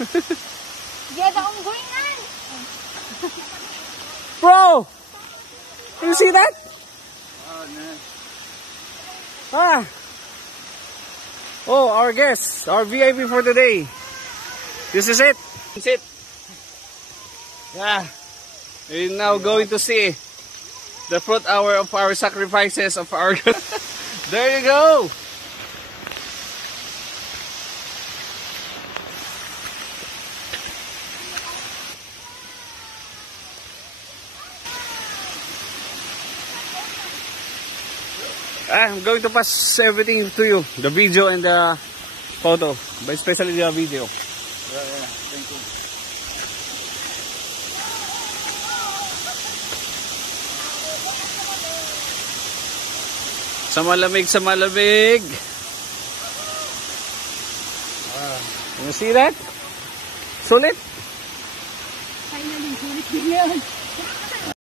Get on going on. Bro! You see that? Oh, no. Ah! Oh, our guest, our VIP for today. This is it. This is it. Yeah. We're now going to see the fruit hour of our sacrifices of our... There you go! I'm going to pass everything to you, the video and the photo, but especially the video. Yeah, thank you. Sa malamig. You see that? Sulit? Finally, sulit din yun.